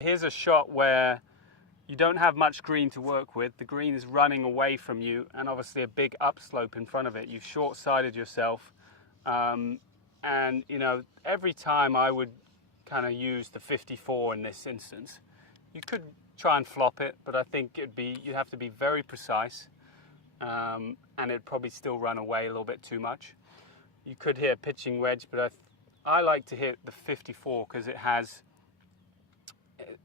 Here's a shot where you don't have much green to work with. The green is running away from you, and obviously a big upslope in front of it. You've short-sighted yourself, and you know, every time I would kind of use the 54 in this instance. You could try and flop it, but I think you'd have to be very precise, and it'd probably still run away a little bit too much. You could hit a pitching wedge, but I like to hit the 54 because it has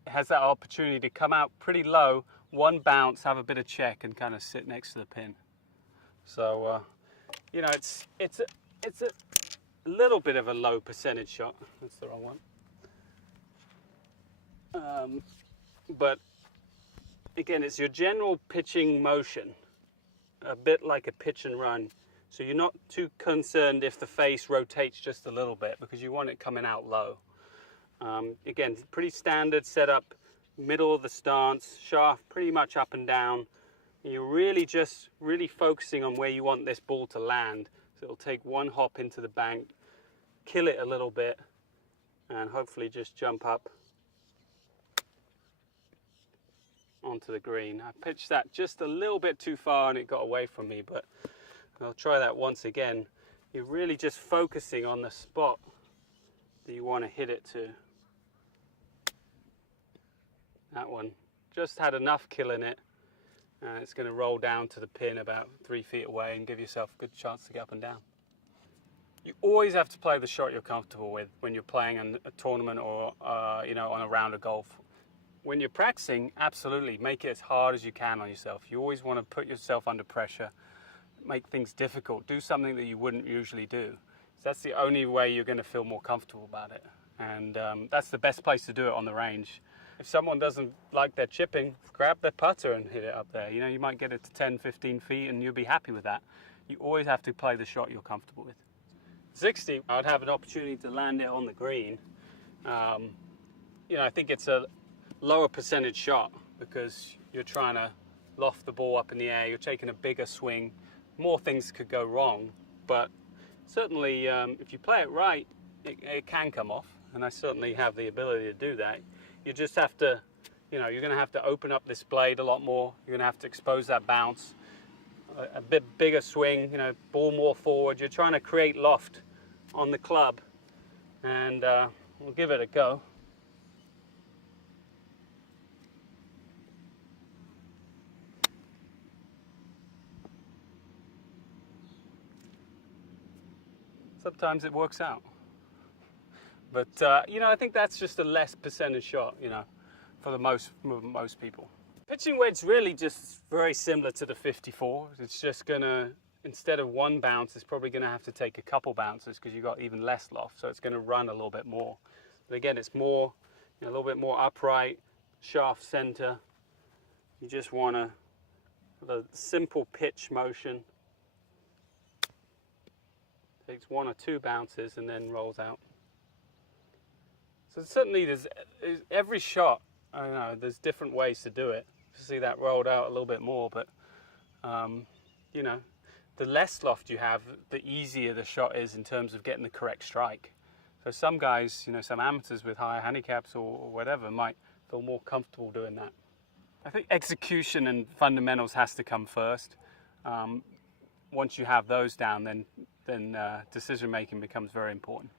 that opportunity to come out pretty low, one bounce, have a bit of check, and kind of sit next to the pin. So, you know, it's a little bit of a low percentage shot. That's the wrong one. But again, it's your general pitching motion, a bit like a pitch and run. So you're not too concerned if the face rotates just a little bit because you want it coming out low. Again, pretty standard setup, middle of the stance, shaft pretty much up and down. And you're really focusing on where you want this ball to land. So it'll take one hop into the bank, kill it a little bit, and hopefully just jump up onto the green. I pitched that just a little bit too far and it got away from me, but I'll try that once again. You're really just focusing on the spot that you want to hit it to. That one just had enough kill in it, and it's going to roll down to the pin about 3 feet away and give yourself a good chance to get up and down. You always have to play the shot you're comfortable with when you're playing in a tournament or you know, on a round of golf. When you're practicing, absolutely make it as hard as you can on yourself. You always want to put yourself under pressure, make things difficult, do something that you wouldn't usually do. So that's the only way you're going to feel more comfortable about it, and that's the best place to do it on the range. If someone doesn't like their chipping, grab their putter and hit it up there. You know, you might get it to 10, 15 feet and you'll be happy with that. You always have to play the shot you're comfortable with. 60, I'd have an opportunity to land it on the green. You know, I think it's a lower percentage shot because you're trying to loft the ball up in the air, you're taking a bigger swing. More things could go wrong, but certainly if you play it right, it can come off, and I certainly have the ability to do that. You just have to, you know, you're going to have to open up this blade a lot more. You're going to have to expose that bounce, a bit bigger swing, you know, ball more forward. You're trying to create loft on the club, and we'll give it a go. Sometimes it works out. But, you know, I think that's just a less percentage shot, you know, for the most people. Pitching wedge really just very similar to the 54. It's just going to, instead of one bounce, it's probably going to have to take a couple bounces because you've got even less loft. So it's going to run a little bit more. But again, it's more, you know, a little bit more upright, shaft center. You just want a simple pitch motion. Takes 1 or 2 bounces and then rolls out. So certainly there's every shot, I don't know, there's different ways to do it. You see that rolled out a little bit more, but you know, the less loft you have, the easier the shot is in terms of getting the correct strike. So some guys, you know, some amateurs with higher handicaps or whatever might feel more comfortable doing that. I think execution and fundamentals has to come first. Once you have those down, then decision making becomes very important.